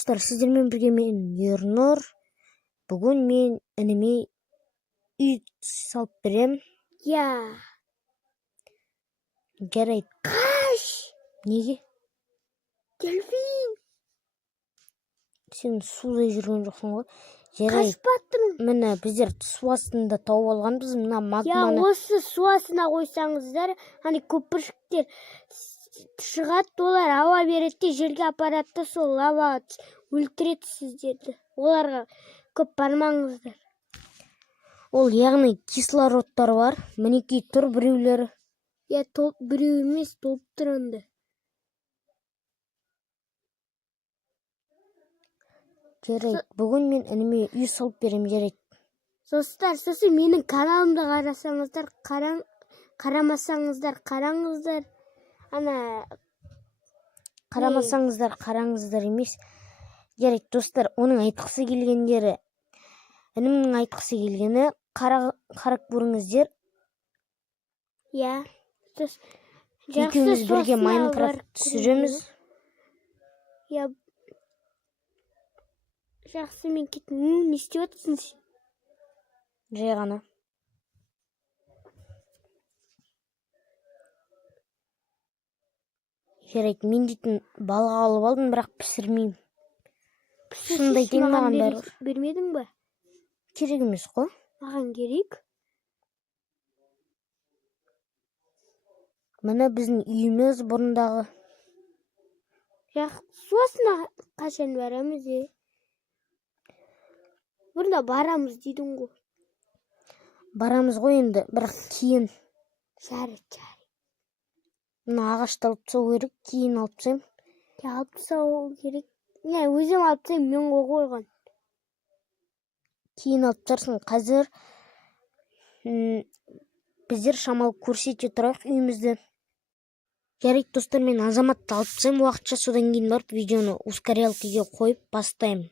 достар, сіздермен бірге мен Ернұр. Бүгін мен ініме үй салып берем. Я. Жарайды. Қаш! Неге? Дельфин! Сен суда жүрген жоқсың ғой. Жарайды. Қашпаттым. Міне біздер су астында тауып алғанбыз. Мына магманы. Я, осы су астына қойсаңыздар, көпіршіктер шығады, олар ауа береді, жерге апарады, сол лава өлтіреді сіздерді. Оларға көп бармаңыздар. Ол яғни кислородтар бар. Мінекей тұр біреулері. Я, біреу емес, толып тұр онда. Жарайды. Бүгін мен ініме үй салып берем, жарайды. Достар, сосын менің каналымды қарасаңыздар, қарамасаңыздар, қараңыздар. Қарамасаңыздар, қараңыздар емес. Жарайды, достар, оның айтқысы келгендері, інімнің айтқысы келгені қарап көріңіздер. Я. Екеуміз бірге Майнкрафт түсіреміз. Я. Жақсы, мен кеттім. Не істеп отырсың сен? Жай ғана. Жарайды, мен дейтін балық алып алдым, бірақ пісірмеймін. Шынында айтайын, маған бәрі. Бермедің ба? Керек емес қой. Маған керек. Міне біздің үйіміз бұрындағы. Су астына қашан барамыз, Бұрында барамыз дейдің ғой. Барамыз ғой енді, бірақ кейін. Жарайды. Мына ағашты алып тастау керек, кейін алып тастайым. Алып тастау керек. Өзім алып тастайым, мен қойған. Кейін алып тастарсың. Қазір біздер шамалы көрсете тұрайық үйімізді. Жарайды, достар, мен Азаматты алып тастайым. Уақытша, содан кейін барып видеоны ускорялкаға қойып бастаймын.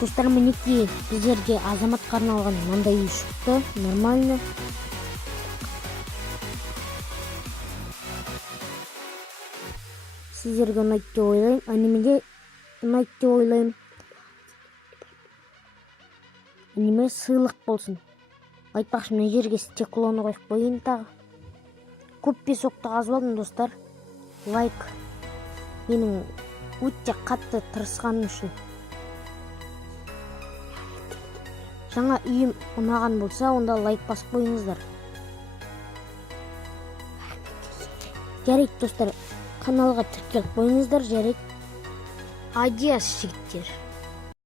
Достар, мінекей біздерге азаматқа арналған мынандай үй шықты. Нормально. Сіздерге ұнайды деп ойлаймын. Анимеде ұнайды деп ойлаймын. Аниме сыйлық болсын. Айтпақшы, мына жерге стеклоны қойып қойын тағы. Көп песокты қазып алдым, достар. Лайк. Менің өте қатты тырысқаным үшін. Жаңа үйім ұнаған болса, онда лайк басып қойыңыздар. Жарайды, достар, каналға тіркеліп қойыңыздар, жарайды. Адиас, жігіттер.